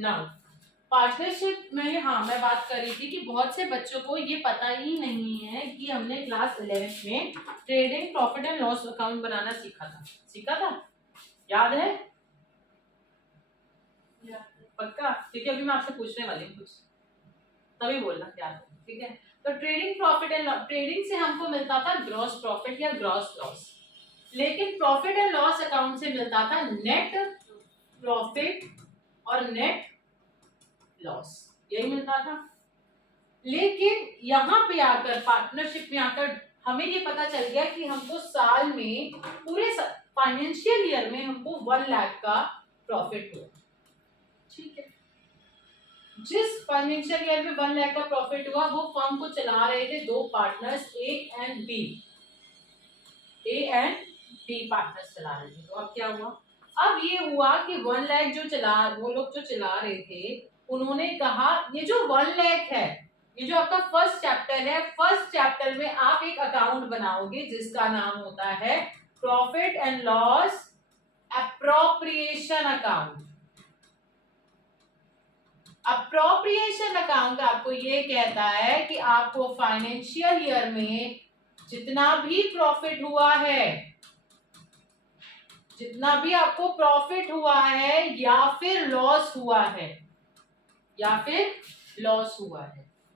Now partnership में हाँ मैं बात कर रही थी कि बहुत से बच्चों को ये पता ही नहीं है कि हमने क्लास 11th में trading profit and loss account बनाना सीखा था याद है पक्का? ठीक है, अभी मैं आपसे पूछने वाली हूँ कुछ, तभी बोलना याद है, ठीक है? तो ट्रेडिंग प्रॉफिट एंड ट्रेडिंग से हमको मिलता था ग्रॉस प्रॉफिट या ग्रॉस लॉस, लेकिन प्रॉफिट एंड लॉस अकाउंट से मिलता था नेट प्रॉफिट और नेट लॉस, यही मिलता था। लेकिन यहाँ पे आकर पार्टनरशिप में आकर हमें ये पता चल गया कि हमको साल में पूरे फाइनेंशियल ईयर में हमको 1 लाख का प्रॉफिट हुआ, ठीक है? जिस फाइनेंशियल ईयर में 1 लाख का प्रॉफिट हुआ वो फर्म को चला रहे थे दो partners A and B partners चला रहे थे। तो अब क्या हुआ? अब ये हुआ कि 1 लाख वो लोग जो चला रहे थे उन्होंने कहा ये जो 1 लाख है, ये जो आपका फर्स्ट चैप्टर है, फर्स्ट चैप्टर में आप एक अकाउंट बनाओगे जिसका नाम होता है profit and loss appropriation account. Appropriation account आपको ये कहता है कि आपको फाइनेंशियल ईयर में जितना भी प्रॉफिट हुआ है, जितना भी आपको प्रॉफिट हुआ है या फिर लॉस हुआ है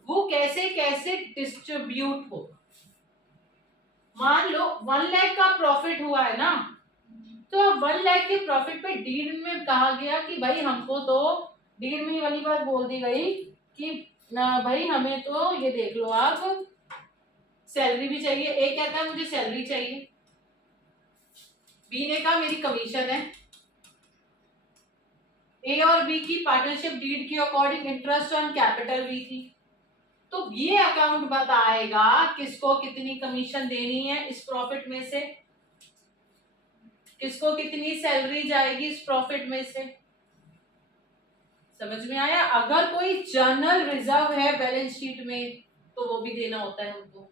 वो कैसे कैसे डिस्ट्रीब्यूट हो। मान लो 1 लाख का प्रॉफिट हुआ है ना, तो 1 लाख के प्रॉफिट पे डीड में कहा गया कि भाई हमको तो डीड में वाली बात बोल दी गई कि भाई हमें तो ये देख लो आप सैलरी भी चाहिए। ए कहता है मुझे सैलरी चाहिए, बी ने कहा मेरी कमीशन है। ए और बी की पार्टनरशिप डीड के अकॉर्डिंग इंटरेस्ट ऑन कैपिटल भी थी। तो ये अकाउंट बताएगा किसको कितनी कमीशन देनी है इस प्रॉफिट में से, किसको कितनी सैलरी जाएगी इस प्रॉफिट में से। समझ में आया? अगर कोई जनरल रिजर्व है बैलेंस शीट में तो वो भी देना होता है उनको।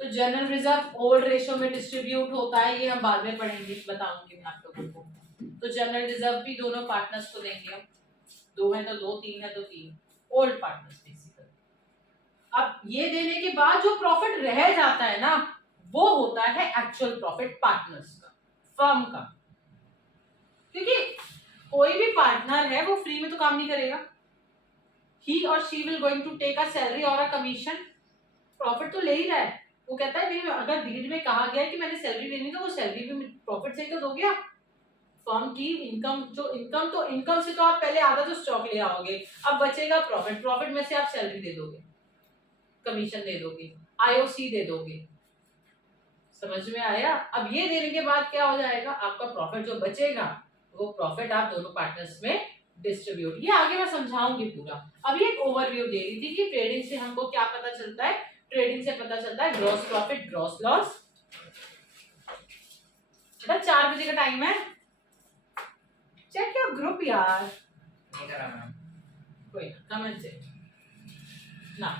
तो जनरल रिजर्व ओल्ड रेशो में डिस्ट्रीब्यूट होता है, ये हम बाद में पढ़ेंगे, बताऊंगी मैं आप लोगों को। तो जनरल रिजर्व भी दोनों पार्टनर्स को देंगे हम, 2 है तो 2, 3 है तो 3, ओल्ड पार्टनर्स बेसिकली। अब ये देने के बाद जो प्रॉफिट रह जाता है ना वो होता है एक्चुअल प्रॉफिट पार्टनर्स का, फर्म का। क्योंकि कोई भी पार्टनर है वो फ्री में तो काम नहीं करेगा, ही और she will going to take a salary और अ कमीशन, प्रॉफिट तो ले ही रहा है। वो कहता है नहीं अगर डीड में कहा गया है कि मैंने सैलरी देनी तो वो सैलरी भी प्रॉफिट से ही तो दोगे आप। फर्म की इनकम से तो आप पहले आधा तो स्टॉक ले आओगे, अब बचेगा प्रॉफिट में से आप सैलरी दे दोगे, कमीशन दे दोगे, आईओसी दे दोगे। समझ में आया? अब ये देने के बाद क्या हो जाएगा, आपका प्रॉफिट जो बचेगा वो प्रॉफिट आप दोनों पार्टनर्स में डिस्ट्रीब्यूट, ये आगे मैं समझाऊंगी पूरा। अब ये एक ओवरव्यू दे रही थी कि ट्रेडिंग से हमको क्या पता चलता है। ट्रेडिंग से पता चलता है ग्रॉस प्रॉफिट, ग्रॉस लॉस। बेटा 4 बजे का टाइम है, चेक योर ग्रुप यार। नहीं करा मैम, कोई कमेंट से ना।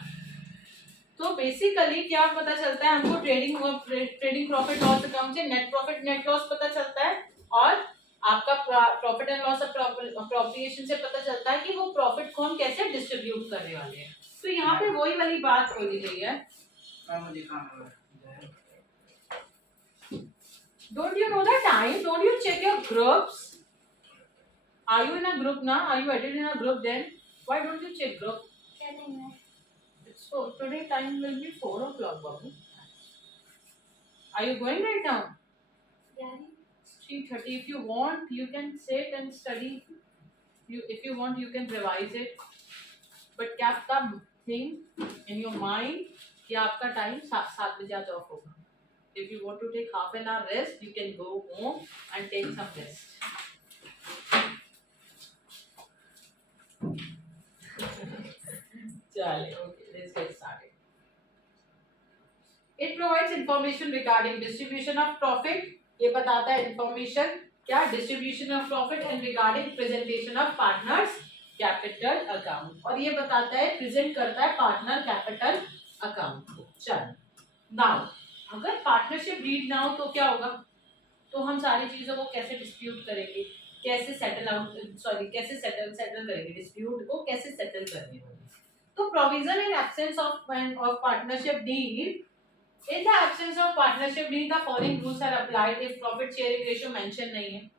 तो बेसिकली क्या पता चलता है हमको, ट्रेडिंग प्रॉफिट लॉस अकाउंट से नेट प्रॉफिट नेट लॉस पता चलता है, और आपका प्रॉफिट एंड लॉस अप्रोप्रिएशन से पता चलता है कि वो प्रॉफिट को हम कैसे डिस्ट्रीब्यूट करने वाले हैं। तो यहाँ पे वही वाली बात बोली गई है। मुझे काम है। Don't you know the time? Don't you check your groups? Are you in a group now? Are you added in a group then? Why don't you check group? So today time will be 4 o'clock, Babu. Are you going right now? Yeah. 3:30. If you want, you can sit and study. If you want, you can revise it. But keep the thing in your mind कि आपका time 7 बजे आज of होगा। If you want to take half an hour rest, you can go home and take some rest. Chale, okay, let's get started. It provides information regarding distribution of profit. ये बताता है information क्या distribution of profit and regarding presentation of partners capital account, और ये बताता है present करता है partner capital account को। चलो now अगर पार्टनरशिप डीड ना हो तो क्या होगा, तो हम सारी चीजों को कैसे डिस्प्यूट करेंगे। कैसे कैसे सेटल करेंगे डिस्प्यूट को, कैसे सेटल करने वाले। तो provision in absence of partnership deed, in the absence of partnership deed the following rules are applied if profit sharing ratio mention नहीं है,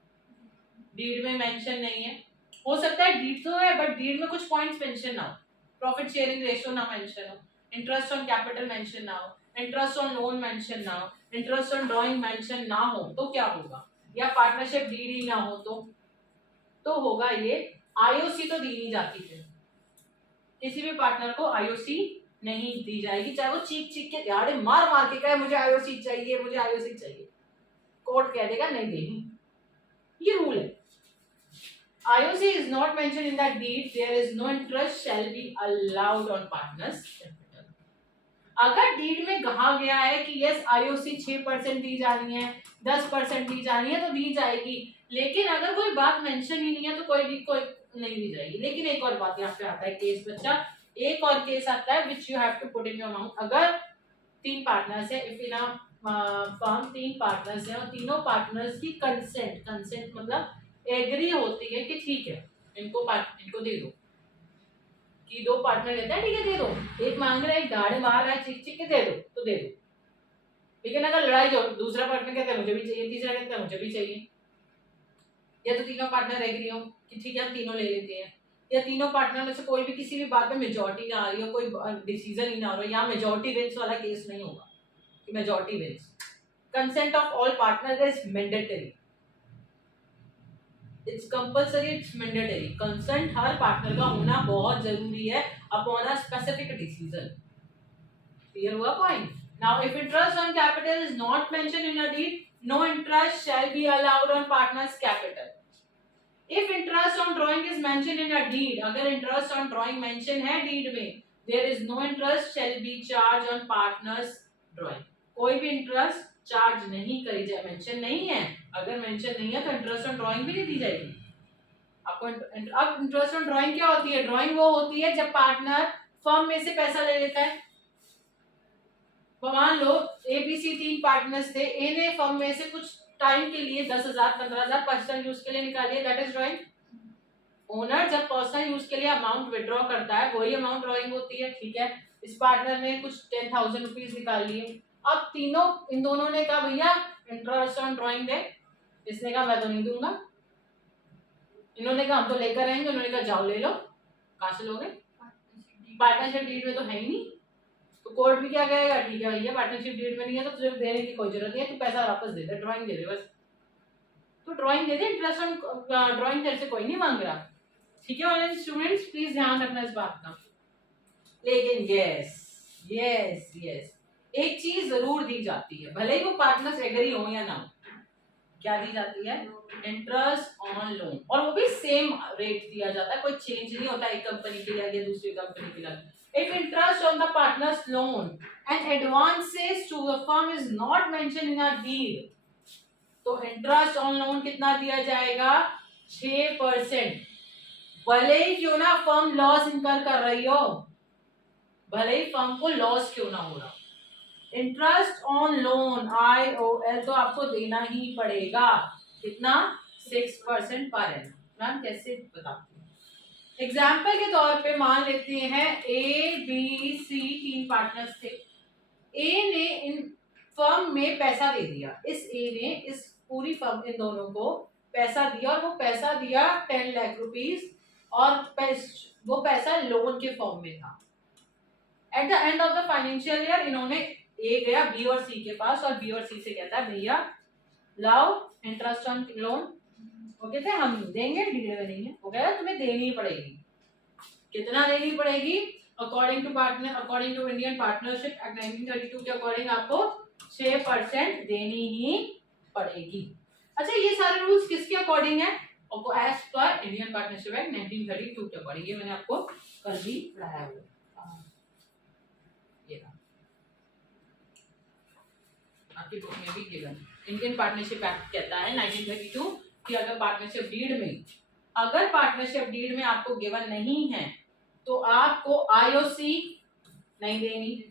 डीड में मेंशन नहीं है। हो सकता है डीड तो है बट डीड में कुछ पॉइंट्स मेंशन ना हो, प्रॉफिट शेयरिंग रेशियो ना मेंशन हो, इंटरेस्ट ऑन कैपिटल मेंशन ना हो, इंटरेस्ट ऑन लोन मेंशन ना हो, इंटरेस्ट ऑन ड्राइंग मेंशन ना हो, तो क्या होगा, या पार्टनरशिप डीड ही ना हो तो होगा ये आईओसी तो दी नहीं जाती है, किसी भी पार्टनर को आईओसी नहीं दी जाएगी, चाहे वो चीख चीख के दिहाड़े मार मार के कहे मुझे आईओसी चाहिए, मुझे आईओसी चाहिए, कोर्ट कह देगा नहीं देनी, ये रूल है। IOC is not mentioned in that deed. There is no interest shall be allowed on partners capital. अगर डीड में कहा गया है कि यस IOC 6% दी जानी है, 10% दी जानी है तो दी जाएगी, लेकिन अगर कोई बात मेंशन ही नहीं है तो कोई नहीं दी जाएगी। लेकिन एक और बात यहाँ पे आता है केस बच्चा, एक और केस आता है which you have to put in your amount. अगर 3 पार्टनर्स है, if in a firm 3 partners है और तीनों पार्टनर्स की कंसेंट मतलब एग्री होती है कि ठीक है इनको दे दो, कि 2 पार्टनर कहते हैं ठीक है दे दो, एक मांग रहा है एक दाढ़े मार रहा है चिक चिक के दे दो तो दे दो, लेकिन अगर लड़ाई जो दूसरा पार्टनर कहता है मुझे भी चाहिए, तीसरा कहता है मुझे भी चाहिए, या तो तीनों पार्टनर एग्री हो कि ठीक है हम तीनों ले लेते हैं, या तीनों पार्टनर में से कोई भी किसी भी बात में मेजॉरिटी ना आ रही हो, कोई डिसीजन ही ना हो रहा, यहाँ मेजॉरिटी विंस वाला केस नहीं होगा कि majority wins. Consent of all partner is mandatory, it's compulsory, it's mandatory, consent हर पार्टनर का होना बहुत जरूरी है upon a specific decision. Clear हुआ point? Now if interest on capital is not mentioned in a deed, no interest shall be allowed on partners capital. If interest on drawing is mentioned in a deed, अगर interest on drawing mention है deed में, there is no interest shall B charge on partners drawing, कोई भी interest charge नहीं करी जाए, mention नहीं है, अगर मेंशन नहीं है तो इंटरेस्ट ऑन ड्राइंग भी नहीं दी जाएगी आपको। अब इंटरेस्ट ऑन ड्राइंग क्या होती है? ड्राइंग वो होती है जब पार्टनर फर्म में से पैसा ले लेता है। तो मान लो एबीसी 3 पार्टनर्स थे, ए ने फर्म में से कुछ टाइम के लिए 10,000 15,000 पर्सनल यूज के लिए निकालिए, दैट इज ड्राइंग। ओनर जब पर्सनल यूज के लिए अमाउंट विड्रॉ करता है वही अमाउंट ड्राइंग होती है, ठीक है। इस पार्टनर ने कुछ 10,000 रुपीज निकाल लिए, अब तीनों इन दोनों ने कहा भैया इंटरेस्ट ऑन ड्राइंग दे, इसने कहा मैं तो नहीं दूंगा, इन्होंने कहा हम तो लेकर आएंगे, उन्होंने कहा जाओ ले लो, कहां से लोगे, पार्टनरशिप डीड में तो है ही नहीं, तो कोर्ट भी क्या कहेगा ठीक है भैया पार्टनरशिप डीड में नहीं है तो तुझे देने की कोई जरूरत नहीं है, तू पैसा वापस दे दे, ड्राइंग दे दे बस, तो drawing they they, interest on drawing तेरे से कोई नहीं मांग रहा, ठीक है। ऑनलाइन स्टूडेंट्स प्लीज ध्यान रखना इस बात का। लेकिन यस यस यस एक चीज जरूर दी जाती है, भले ही वो पार्टनर्स एग्री हो या ना हो, क्या दी जाती है? इंटरेस्ट ऑन लोन, और वो भी सेम रेट दिया जाता है, कोई चेंज नहीं होता एक कंपनी के लिए या दूसरी कंपनी के लिए। If interest on the partner's loan and advances to the firm is not mentioned in a deed, तो इंटरेस्ट ऑन लोन कितना दिया जाएगा? 6%। भले ही क्यों ना फर्म लॉस इनकर कर रही हो, भले ही फर्म को लॉस क्यों ना हो रहा, इंटरेस्ट ऑन लोन IOL तो आपको देना ही पड़ेगा। कितना? 6% पर एनम। मैम कैसे बताती हूँ? एग्जाम्पल के तौर पे मान लेते हैं ABC 3 पार्टनर्स थे, ए ने इन फर्म में पैसा दे दिया, इस ए ने इस पूरी फर्म इन दोनों को पैसा दिया, और वो पैसा दिया 10 लाख रुपीस, और वो पैसा लोन के फॉर्म में था। At the end of the financial year इन्होंने ए गया बी और सी के पास, और बी और सी से कहता है भैया लाओ इंटरेस्ट ऑन लोन, वो कहते हैं हम देंगे, डील में नहीं है, वो कह रहा तुम्हें देनी ही पड़ेगी। कितना देनी पड़ेगी? According to Indian Partnership Act 1932 के अकॉर्डिंग आपको 6% देनी ही पड़ेगी। अच्छा ये सारे रूल्स किसके अकॉर्डिंग है? As per Indian Partnership Act 1932 के अकॉर्डिंग, ये मैंने आपको कल भी पढ़ाया हुआ, ये आपकी बुक में भी गिवन। इंडियन पार्टनरशिप एक्ट कहता है 1932 कि अगर पार्टनरशिप डीड में आपको गिवन नहीं है तो आपको आईओसी नहीं देनी,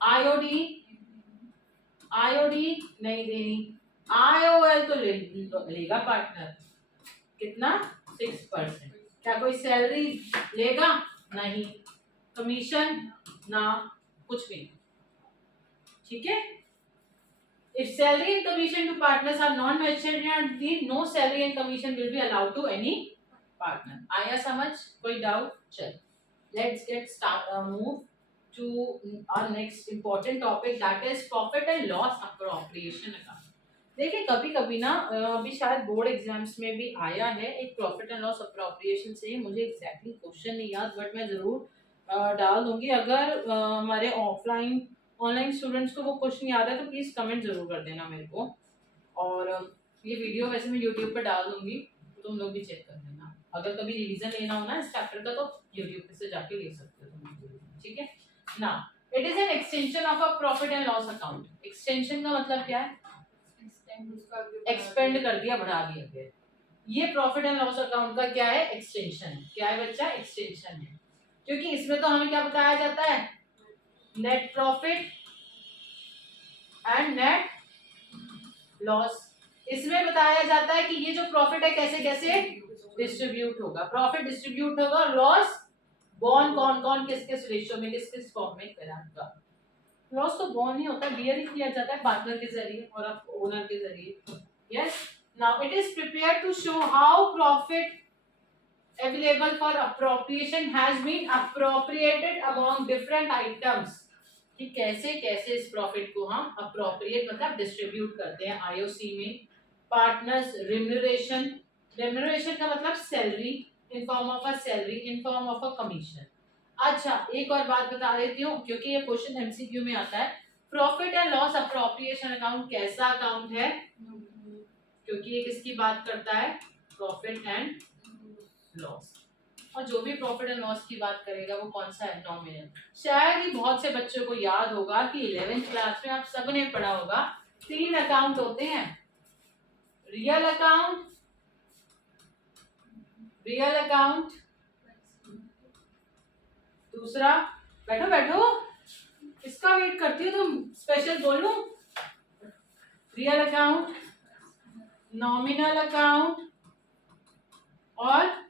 आईओडी नहीं देनी, आईओएल तो लेगा पार्टनर, कितना 6%। क्या कोई सैलरी लेगा? नहीं। कमीशन ना, कुछ भी। ठीक है। If salary and commission to partners are non-merchandise, no salary and commission will be allowed to any partner. आया समझ? कोई डाउट? चल, let's get move to our next important topic, that is profit and loss appropriation account. देखिए कभी कभी ना अभी शायद बोर्ड एग्जाम्स में भी आया है एक प्रॉफिट एंड लॉस अप्रोप्रिएशन से, मुझे एग्जैक्टली क्वेश्चन नहीं याद, बट मैं जरूर डाल दूंगी। अगर हमारे ऑफलाइन ऑनलाइन स्टूडेंट्स को वो क्वेश्चन याद है तो प्लीज कमेंट जरूर कर देना मेरे को। और ये वीडियो वैसे मैं यूट्यूब पर डाल दूंगी, तो तुम लोग भी चेक कर लेना। अगर कभी रिवीजन लेना हो ना इस चैप्टर का तो यूट्यूब पे से जाके ले सकते हो तुम। ठीक है ना। It is an extension of a profit and loss account. Extension का मतलब क्या है? एक्सपेंड कर दिया, बढ़ा दिया गया। ये प्रॉफिट एंड लॉस अकाउंट का क्या है? एक्सटेंशन है। क्या है बच्चा? एक्सटेंशन है। क्योंकि इसमें तो हमें क्या बताया जाता है? Net profit and net loss. इसमें बताया जाता है कि ये जो प्रॉफिट है कैसे कैसे डिस्ट्रीब्यूट होगा। प्रॉफिट डिस्ट्रीब्यूट होगा, लॉस बॉर्न कौन कौन किस किस रेशियो में किस किस फॉर्म में कराएगा। लॉस तो बॉर्न ही होता है, बियर ही किया जाता है पार्टनर के जरिए और ओनर के जरिए। Yes, now it is prepared to show how profit available for appropriation has been appropriated among different items। कि कैसे कैसे इस प्रॉफिट को हम अप्रोप्रिएट मतलब डिस्ट्रीब्यूट करते हैं आईओसी में। पार्टनर्स रिम्यूनरेशन, रिम्यूनरेशन का मतलब salary in form of a salary in form of a commission. अच्छा एक और बात बता देती हूँ क्योंकि ये क्वेश्चन एमसीक्यू में आता है। Profit and loss appropriation account कैसा अकाउंट है? क्योंकि ये किसकी बात करता है? Profit and loss. और जो भी प्रॉफिट एंड लॉस की बात करेगा वो कौन सा है? नॉमिनल। शायद ही बहुत से बच्चों को याद होगा कि 11th क्लास में आप सबने पढ़ा होगा 3 अकाउंट होते हैं। रियल अकाउंट, रियल अकाउंट, दूसरा बैठो बैठो किसका वेट करती हो तुम? स्पेशल बोलूं? रियल अकाउंट, नॉमिनल अकाउंट और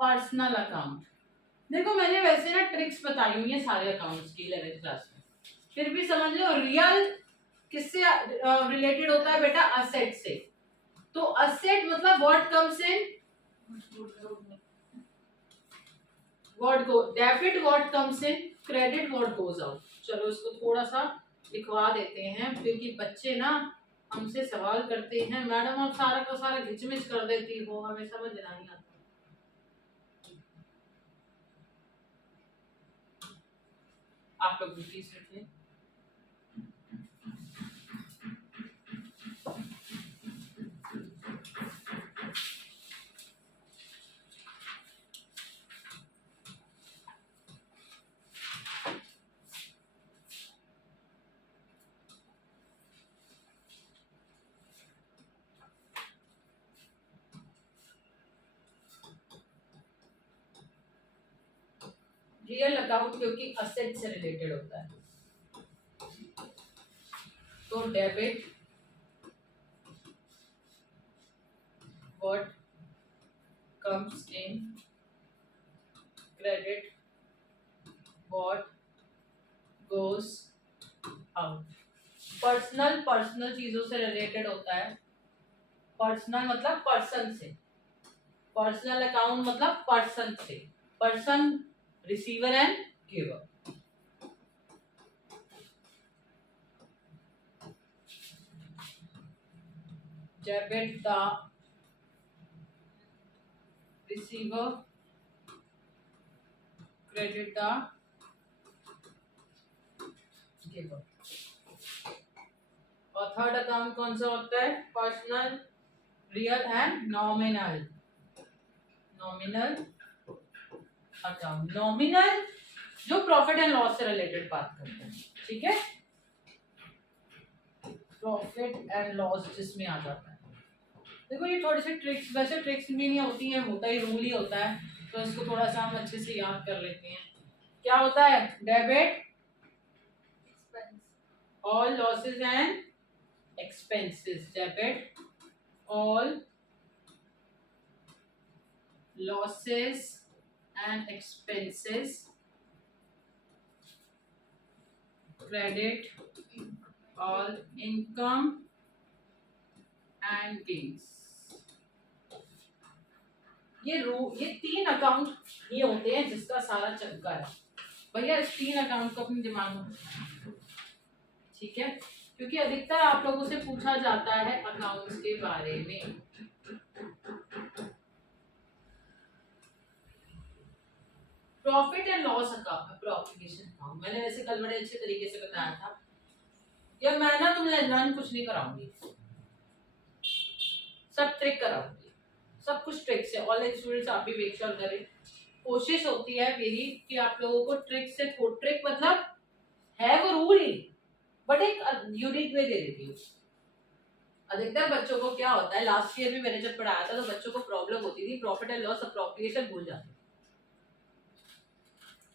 पर्सनल अकाउंट। देखो मैंने वैसे ना ट्रिक्स बताई हुई है सारे अकाउंट्स की 11th क्लास में, फिर भी समझ लो। रियल किससे रिलेटेड होता है बेटा? असेट से। तो असेट मतलब what comes in, what go, debit what comes in, credit what goes out. चलो इसको थोड़ा सा लिखवा देते हैं क्योंकि बच्चे ना हमसे सवाल करते हैं, मैडम आप सारा का सारा घिचमिच कर देती हो, हमें समझ नहीं आता। आप लोग भी प्लीज लिखिए। रियल अकाउंट क्योंकि असेट से रिलेटेड होता है, तो debit what comes in, credit what goes out. Personal, personal चीजों से रिलेटेड होता है। पर्सनल मतलब पर्सन से, पर्सनल अकाउंट मतलब पर्सन से, person receiver and giver. Debit the receiver, credit the giver. और थर्ड अकाउंट कौन सा होता है? Personal, real and nominal. Nominal account, nominal जो प्रॉफिट एंड लॉस से रिलेटेड बात करते हैं। ठीक है, प्रॉफिट एंड लॉस जिसमें आ जाता है। देखो ये थोड़ी सी ट्रिक्स, वैसे ट्रिक्स भी नहीं होती है, होता ही रूल ही होता है, तो इसको थोड़ा सा हम अच्छे से याद कर लेते हैं। क्या होता है? Debit all losses and expenses, debit all losses and expenses, credit all income and gains. ये 3 अकाउंट ये होते हैं जिसका सारा चक्कर है भैया। इस 3 अकाउंट को अपने दिमाग में रखना, ठीक है, क्योंकि अधिकतर आप लोगों से पूछा जाता है अकाउंट्स के बारे में। Profit and loss appropriation account मैंने वैसे कल बड़े अच्छे तरीके से बताया था। या मैं ना तुम्हें लर्न कुछ नहीं कराऊंगी, सब ट्रिक कराऊंगी, सब कुछ ट्रिक से। ऑनलाइन स्टूडेंट्स आप भी मेक श्योर करें। कोशिश होती है मेरी कि आप लोगों को ट्रिक से ट्रिक मतलब है वो रूल ही, बट एक यूनिक वे दे देती हूँ। अधिकतर बच्चों को क्या होता है, लास्ट ईयर भी मैंने जब पढ़ाया था तो बच्चों को प्रॉब्लम होती थी, प्रॉफिट एंड लॉस अप्रोप्रिएशन भूल जाते।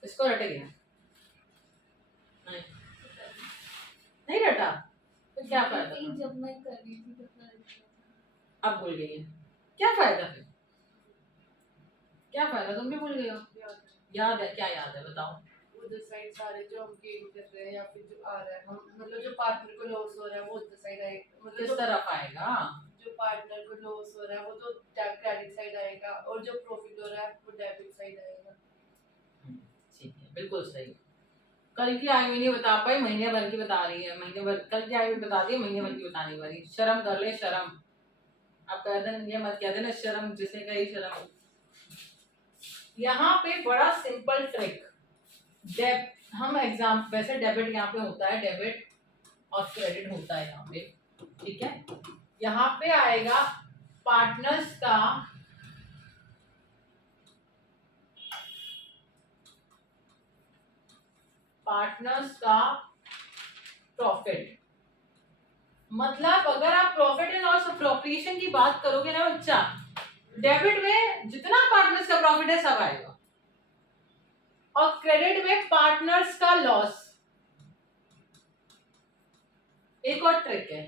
इसको रटे गया नहीं, नहीं रटा तो क्या फायदा? जब मैं कर रही थी तो अब भूल गई है, क्या फायदा फिर? क्या फायदा? तुम भी भूल गए हो। याद है? क्या याद है बताओ। उधर साइड सारे जो हम गेन कर रहे हैं या फिर जो आ रहा है हम मतलब जो पार्टनर को लॉस हो रहा है वो उधर साइड आएगा, मतलब किस तरफ आएगा? जो पार्टनर को लॉस हो रहा है वो तो क्रेडिट साइड आएगा और जो प्रॉफिट हो रहा है वो डेबिट साइड आएगा। ठीक है, बिल्कुल सही। कल की आई हुई नहीं बता पाई, महीने भर की बता रही है। महीने भर कल की आई हुई बता दी, महीने भर की बताने वाली। शर्म कर ले, शर्म। आप कह देना, ये मत कह देना शर्म जिसे कही शर्म। यहाँ पे बड़ा सिंपल ट्रिक, हम एग्जाम वैसे डेबिट यहाँ पे होता है, डेबिट और क्रेडिट होता है यहाँ पे, ठीक है। यहाँ पे आएगा पार्टनर्स का प्रॉफिट। मतलब अगर आप प्रॉफिट एंड लॉस अप्रोप्रिएशन की बात करोगे ना बच्चा, डेबिट में जितना पार्टनर्स का प्रॉफिट है सब आएगा और क्रेडिट में पार्टनर्स का लॉस। एक और ट्रिक है,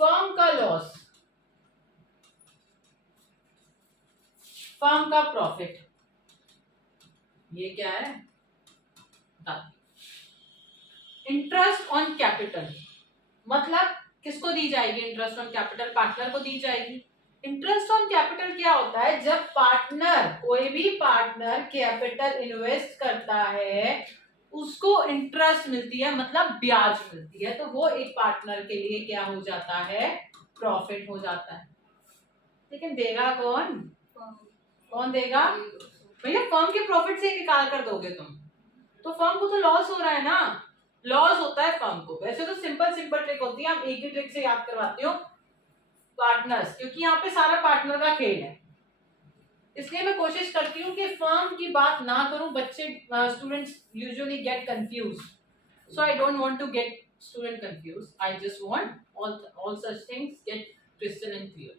फर्म का लॉस, फर्म का प्रॉफिट। ये क्या है? इंटरेस्ट ऑन कैपिटल, मतलब किसको दी जाएगी इंटरेस्ट ऑन कैपिटल? पार्टनर को दी जाएगी। इंटरेस्ट ऑन कैपिटल क्या होता है? जब पार्टनर, कोई भी पार्टनर कैपिटल इन्वेस्ट करता है उसको इंटरेस्ट मिलती है, मतलब ब्याज मिलती है, तो वो एक पार्टनर के लिए क्या हो जाता है? प्रॉफिट हो जाता है। लेकिन देगा कौन? कौन देगा भैया? फर्म के प्रॉफिट से निकाल कर दोगे तुम, तो फर्म को तो लॉस हो रहा है ना, लॉस होता है फर्म को। वैसे तो सिंपल ट्रिक होती है, हम एक ही ट्रिक से याद करवाती हूँ, पार्टनर्स, क्योंकि यहाँ पे सारा पार्टनर का खेल है। इसलिए मैं कोशिश करती हूँ कि फर्म की बात ना करूं, बच्चे students usually get confuse, so I don't want to get student confuse, I just want all such things get crystal and clear.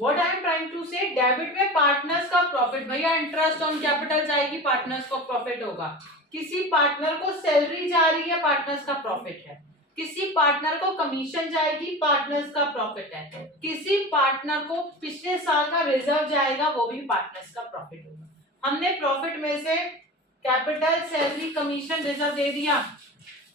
What I am trying to say, debit में पार्टनर्स का profit, भैया interest on capital जाएगी, partners का profit होगा। किसी partner को salary जा रही है, पार्टनर्स का प्रॉफिट है। किसी पार्टनर को कमीशन जाएगी, पार्टनर्स का प्रॉफिट है। किसी पार्टनर को पिछले साल का रिजर्व जाएगा, वो भी पार्टनर्स का प्रॉफिट होगा। हमने प्रॉफिट में से कैपिटल, सैलरी, कमीशन, रिजर्व दे दिया,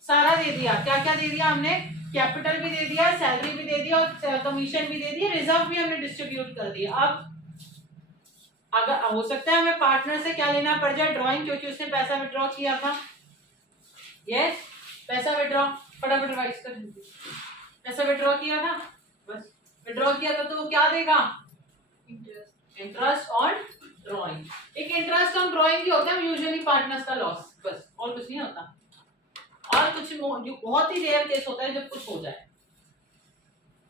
सारा दे दिया। क्या क्या दे दिया हमने? कैपिटल भी दे दिया, सैलरी भी दे दिया और कमीशन भी दे दिया, रिजर्व भी हमने डिस्ट्रीब्यूट कर दिया। अब अगर हो सकता है हमें पार्टनर से क्या लेना पड़ जाए? ड्रॉइंग, क्योंकि उसने पैसा विड्रॉ किया था। यस, पैसा विड्रॉ, फटाफट रिवाइज कर दीजिए। पैसा विड्रॉ किया था, बस विड्रॉ किया था, तो वो क्या देगा? Interest on drawing. एक इंटरेस्ट ऑन ड्रॉइंग की होता है यूजुअली पार्टनर्स का लॉस, बस और कुछ नहीं होता। और कुछ बहुत ही रेयर केस होता है जब कुछ हो जाए,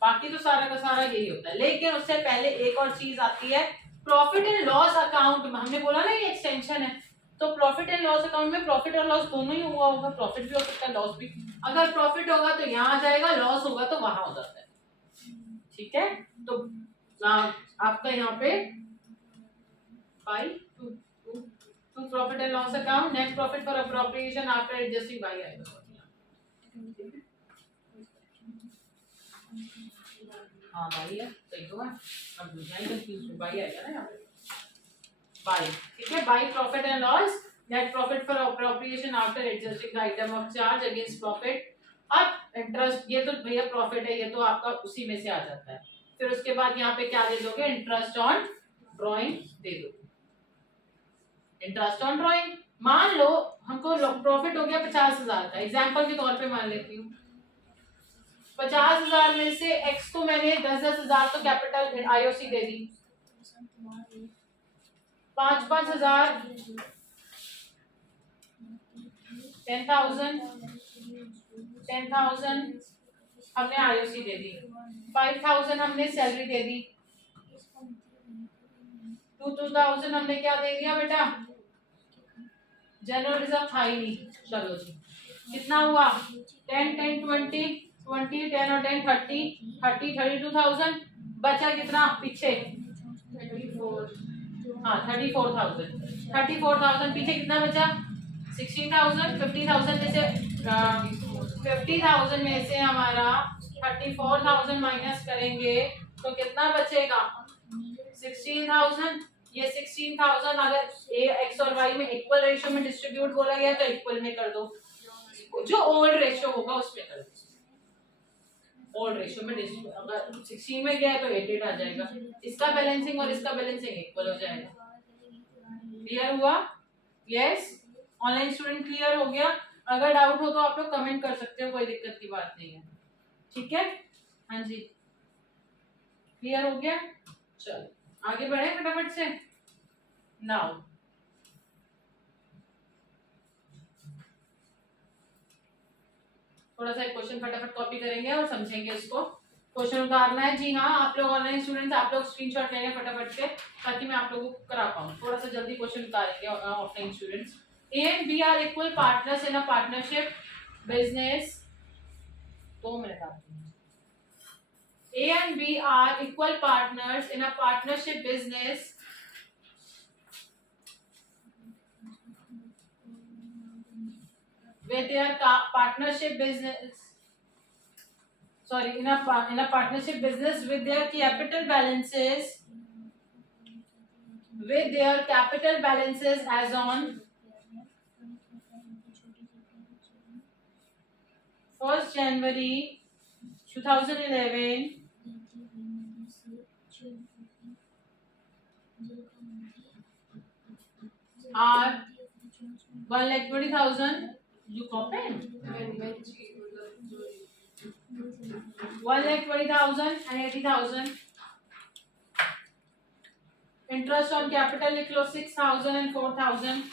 बाकी तो सारा का सारा यही होता है। लेकिन उससे पहले एक और चीज आती है, प्रॉफिट एंड लॉस अकाउंट। हमने बोला ना ये एक्सटेंशन है, तो प्रॉफिट एंड लॉस अकाउंट में प्रॉफिट और लॉस दोनों ही हुआ होगा, प्रॉफिट भी हो सकता है लॉस भी। अगर प्रॉफिट होगा तो यहाँ आ जाएगा, लॉस होगा तो वहां हो जाता है, ठीक है। तो आपका यहाँ पे 5 to profit and loss account, net profit for appropriation after adjusting by आएगा। हाँ बाई है, सही तो है। अब दूसरा ही कंफ्यूज हूँ, बाई आएगा ना यहाँ पे, बाई। ठीक है, by profit and loss, net profit for appropriation after adjusting the item of charge against profit. अब इंटरेस्ट, ये तो भैया प्रॉफिट है, ये तो आपका उसी में से आ जाता है। फिर उसके बाद यहाँ पे क्या दे दोगे, इंटरेस्ट ऑन ड्राइंग दे दो, इंटरेस्ट ऑन ड्राइंग। मान लो हमको प्रॉफिट हो गया 50,000 का, एग्जाम्पल के तौर पे मान लेती हूँ। 50,000 में से एक्स को मैंने 10,000 तो कैपिटल आईओसी दे दी, 5,000 10,000 हमने आईओसी दे दी, 5,000 हमने सैलरी दे दी, 2,000 हमने क्या दे दिया बेटा, जनरल रिजर्व था ही नहीं। चलो जी, कितना हुआ, 10 10 20 20 10 और 10 30 30 32,000, बचा कितना पीछे, 34,000 पीछे कितना बचा, 16,000। 50,000 में से 50,000 में से हमारा 34,000 माइनस करेंगे तो कितना बचेगा, 16,000। ये 16,000 अगर एक्स और वाई में इक्वल रेशियो में डिस्ट्रीब्यूट बोला गया तो इक्वल में कर दो, जो ओल्ड रेशियो होगा उसमें कर दो। ओल्ड रेशियो में अगर 16 में गया तो 88 आ जाएगा, इसका बैलेंसिंग और इसका बैलेंसिंग इक्वल हो जाएगा। क्लियर हुआ? यस, ऑनलाइन स्टूडेंट क्लियर हो गया? अगर डाउट हो तो आप लोग कमेंट कर सकते हो, कोई दिक्कत की बात नहीं है। ठीक है, हाँ जी, क्लियर हो गया? चलो आगे बढ़े फटाफट से। नाउ थोड़ा सा एक क्वेश्चन फटाफट कॉपी करेंगे और समझेंगे इसको। क्वेश्चन उतारना है जी हाँ, आप लोग ऑनलाइन स्टूडेंट्स, आप लोग स्क्रीनशॉट ले लें फटाफट से ताकि मैं आप लोगों को करा पाऊँ। थोड़ा सा जल्दी क्वेश्चन उतारेंगे offline students. A and B are equal partners in a partnership business. 2 minute आती हैं। A and B are equal partners in a partnership business with their partnership business. Sorry, in a partnership business with their capital balances. With their capital balances as on 1st January 2011 are 1,20,000. You copied? 1,20,000 and 80,000. Interest on capital लिख लो 6,000 and 4,000.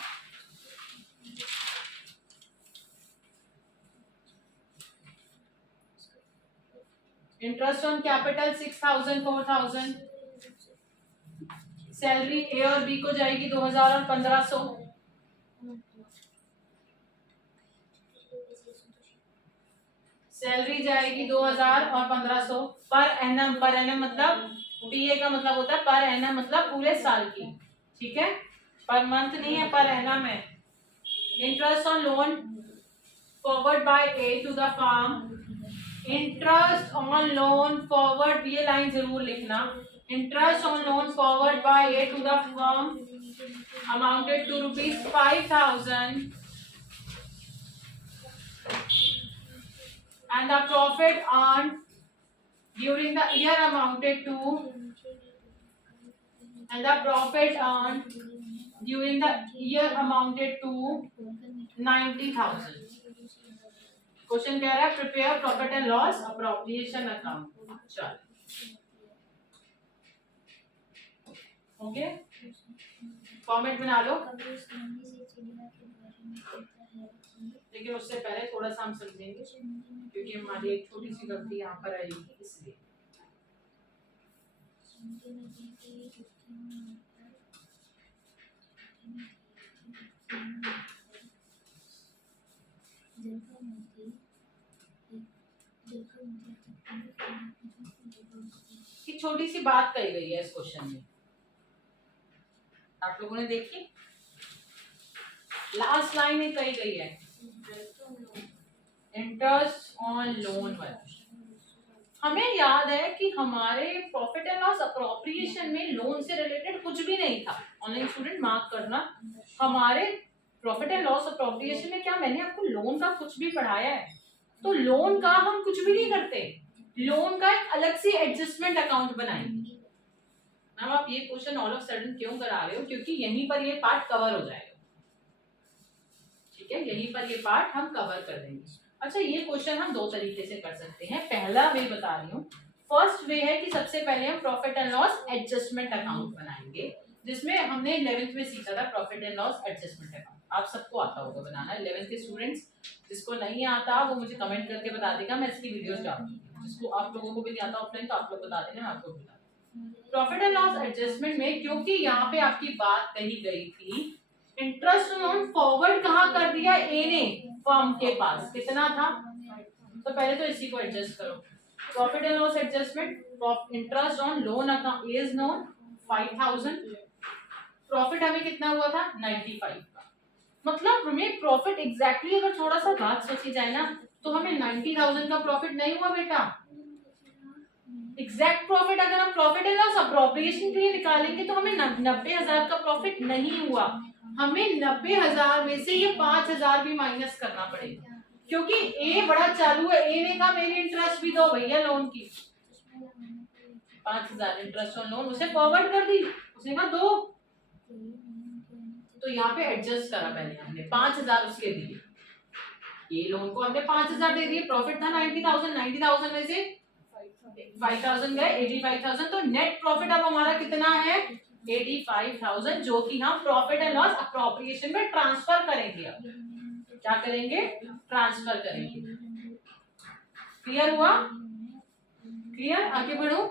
Interest on capital 6,000 4,000. Salary A और B को जाएगी 2,000 और 1,500. Salary जाएगी 2,000 और 1,500 per annum. Per annum मतलब पीए का मतलब होता है पर एनम, मतलब पूरे साल की. ठीक है, पर मंथ नहीं है, पर एनम है. Interest on loan forward by A to the firm. Interest on loan forward, ये लाइन जरूर लिखना. Interest on loan forward by A to the firm amounted to ₹5,000 and the profit earned during the year amounted to, and the profit earned during the year amounted to 90,000. Question कह रहा है prepare profit and loss appropriation account. चल okay, format बना लो. लेकिन उससे पहले थोड़ा सा हम समझेंगे क्योंकि हमारी एक छोटी सी गलती यहाँ पर आएगी, इसलिए. एक छोटी सी बात कही गई है इस क्वेश्चन में, आप लोगों ने देखी. लास्ट लाइन में कही गई है इंटरेस्ट ऑन लोन वाला. हमें याद है कि हमारे प्रॉफिट एंड लॉस अप्रोप्रिएशन में लोन से रिलेटेड कुछ भी नहीं था। ऑनलाइन स्टूडेंट मार्क करना, हमारे प्रॉफिट एंड लॉस अप्रोप्रिएशन में क्या मैंने आपको लोन का कुछ भी पढ़ाया है? तो लोन का हम कुछ भी नहीं करते, लोन का एक अलग से एडजस्टमेंट अकाउंट बनाएंगे। मैम आप ये क्वेश्चन ऑल ऑफ सडन क्यों करा रहे हो? क्योंकि यहीं पर ये पार्ट कवर हो जाएगा, ठीक है, यहीं पर ये पार्ट हम कवर कर देंगे। अच्छा, ये क्वेश्चन हम दो तरीके से कर सकते हैं। पहला वे बता रही हूँ, फर्स्ट वे है कि सबसे पहले हम profit and loss adjustment account बनाएंगे, जिसमें हमने 11th में सीखा था profit and loss adjustment account. आप सबको आता होगा बनाना, 11th के स्टूडेंट्स, जिसको नहीं आता वो मुझे कमेंट करके बता देगा, मैं इसकी वीडियोस डाल दूंगी। जिसको आप लोगों को भी नहीं आता ऑफलाइन तो आप लोग बता देना, मैं आपको बता दूंगी। प्रॉफिट एंड लॉस एडजस्टमेंट में क्योंकि यहाँ पे आपकी बात कही गई थी, इंटरेस्ट ऑन फॉरवर्ड कहाँ कर दिया ए ने, फर्म के पास कितना था, तो पहले तो इसी को एडजस्ट करो। Profit and loss adjustment, interest on loan account is known 5000, profit हमें कितना हुआ था 95 का। मतलब हमें प्रॉफिट एग्जैक्टली अगर थोड़ा सा बात सोची जाए ना, तो हमें 90,000 का प्रॉफिट नहीं हुआ बेटा। एग्जैक्ट प्रॉफिट अगर हम प्रॉफिट एंड लॉस अप्रोप्रिएशन के लिए निकालेंगे तो हमें 90,000 का प्रॉफिट नहीं हुआ, हमें 90,000 में से ये 5,000 भी माइनस करना पड़ेगा, क्योंकि ए बड़ा चालू है। ए ने कहा मेरी इंटरेस्ट भी दो भैया लोन की, 5,000 इंटरेस्ट ऑन लोन उसे फॉरवर्ड कर दी, उसने कहा दो, तो यहाँ पे एडजस्ट करा पहले हमने 5,000 उसके दिए, ये लोन को हमने 5,000 दे दिए, प्रॉफिट था 90,000, 90,000 में से 5,000 गए 85,000, तो नेट प्रॉफिट अब हमारा कितना है 85,000, जो कि हम प्रॉफिट एंड लॉस अप्रोप्रिएशन में ट्रांसफर करेंगे। अब क्या करेंगे, ट्रांसफर करेंगे। क्लियर हुआ? क्लियर? आगे बढ़ो।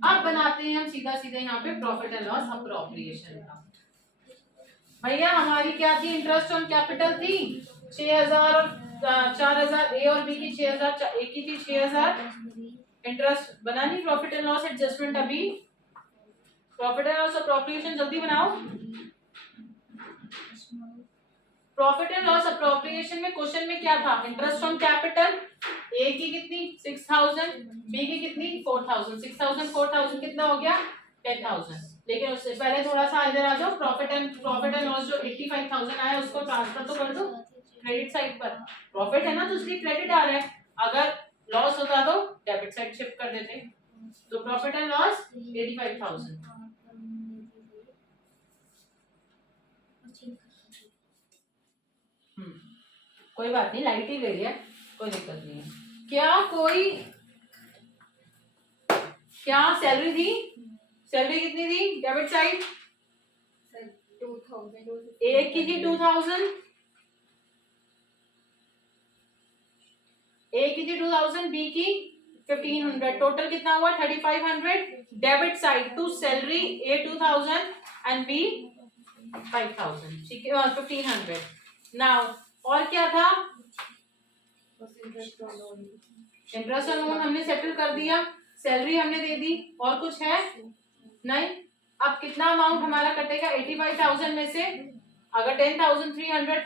अब बनाते हैं हम सीधा सीधा यहाँ पे प्रॉफिट एंड लॉस अप्रोप्रिएशन का। भैया हमारी क्या थी, इंटरेस्ट ऑन कैपिटल थी 6,000 और 4,000, ए और बी की 6,000, एक की थी 6,000, इंटरेस्ट बनानी प्रॉफिट एंड लॉस एडजस्टमेंट। अभी प्रॉफिट एंड लॉस अप्रोप्रिएशन जल्दी बनाओ। प्रॉफिट एंड लॉस अप्रोप्रिएशन में क्वेश्चन में क्या था, इंटरेस्ट ऑन कैपिटल, ए की कितनी 6,000, बी की कितनी 4,000, 6,000 4,000 कितना हो गया 10,000। लेकिन उससे पहले थोड़ा सा इधर आ जाओ, प्रॉफिट एंड लॉस जो 85,000 आया उसको ट्रांसफर तो कर दो क्रेडिट साइड पर, प्रॉफिट है ना तो इसलिए क्रेडिट आ रहा है, अगर लॉस होता तो डेबिट साइड शिफ्ट कर देते। तो प्रॉफिट एंड लॉस 85,000। कोई बात नहीं, लाइट ही गई है, कोई दिक्कत नहीं है। क्या सैलरी थी, सैलरी कितनी थी डेबिट साइड, 2,000, एक की थी 2,000, ए की थी 2,000, बी की 1,500, टोटल कितना हुआ 3,500। Debit side to salary, A 2,000 and B 5,000, ठीक है 1,500। नाउ और क्या था, interest on loan, interest on loan हमने सेटल कर दिया, सैलरी हमने दे दी, और कुछ है नहीं। अब कितना अमाउंट हमारा कटेगा 85,000 में से, अगर 10,300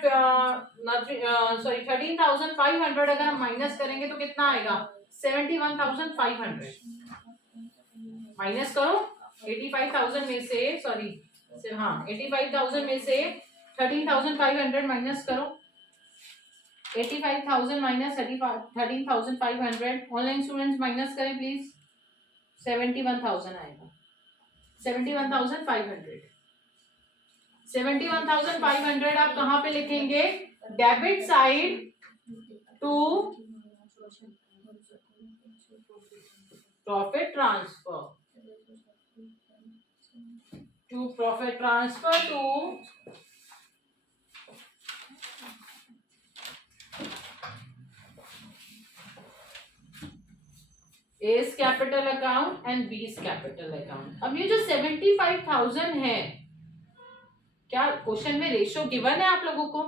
सॉरी 13,500 अगर हम माइनस करेंगे तो कितना आएगा 71,500। माइनस करो 85,000 में से, सॉरी हाँ 85,000 में से 13,500 माइनस करो, 85,000 माइनस 13,500, ऑनलाइन स्टूडेंट्स माइनस करें प्लीज, 71,000 आएगा, 71,500। 71,500 आप कहाँ पे लिखेंगे, debit side to profit transfer, to profit transfer to A's capital account and B's capital account. अब ये जो 75,000 है, क्या क्वेश्चन में रेशो गिवन है आप लोगों को,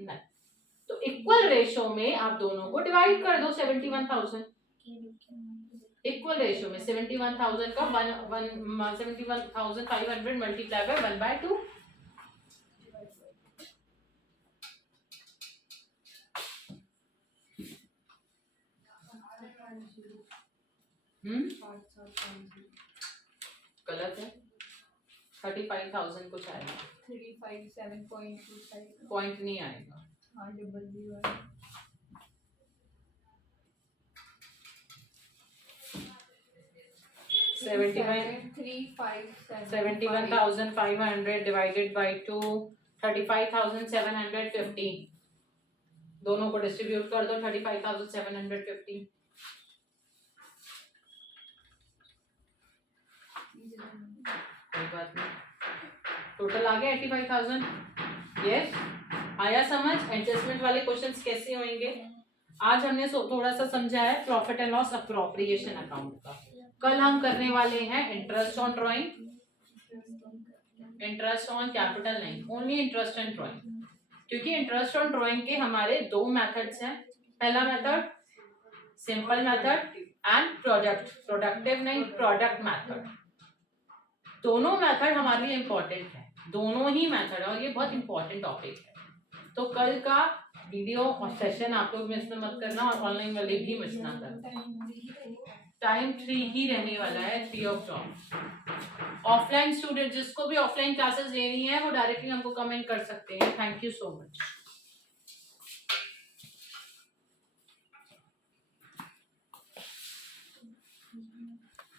नहीं, तो इक्वल रेशो में आप दोनों को डिवाइड कर दो 71,000, इक्वल रेशो में 71,000 का 71,500 मल्टीप्लाई बाय 1/2, गलत है, 35,000 कुछ आएगा, 357.25 पॉइंट नहीं आएगा। हाँ डबल भी हुआ है। 71,500 डिवाइडेड बाई 2, 35,750। दोनों को डिस्ट्रीब्यूट कर दो, 35,750। कोई बात नहीं, टोटल आ गया 85,000। यस, आया समझ एडजस्टमेंट वाले क्वेश्चंस कैसे होंगे। आज हमने थोड़ा सा समझा है profit and loss appropriation account का। कल हम करने वाले हैं interest on drawing, interest on capital नहीं, ओनली इंटरेस्ट ऑन ड्राइंग, क्योंकि इंटरेस्ट ऑन ड्राइंग के हमारे दो मेथड्स हैं। पहला method simple method and productive नहीं, प्रोडक्ट मेथड। दोनों मेथड हमारे लिए इम्पोर्टेंट है, दोनों ही मेथड है, और ये बहुत इंपॉर्टेंट टॉपिक है। तो कल का वीडियो और सेशन आप लोग मिस मत करना, और ऑनलाइन वाले भी मिस ना करना। टाइम 3 ही रहने वाला है, 3 o'clock। ऑफलाइन स्टूडेंट जिसको भी ऑफलाइन क्लासेस लेनी है वो डायरेक्टली हमको कमेंट कर सकते हैं। Thank you so much.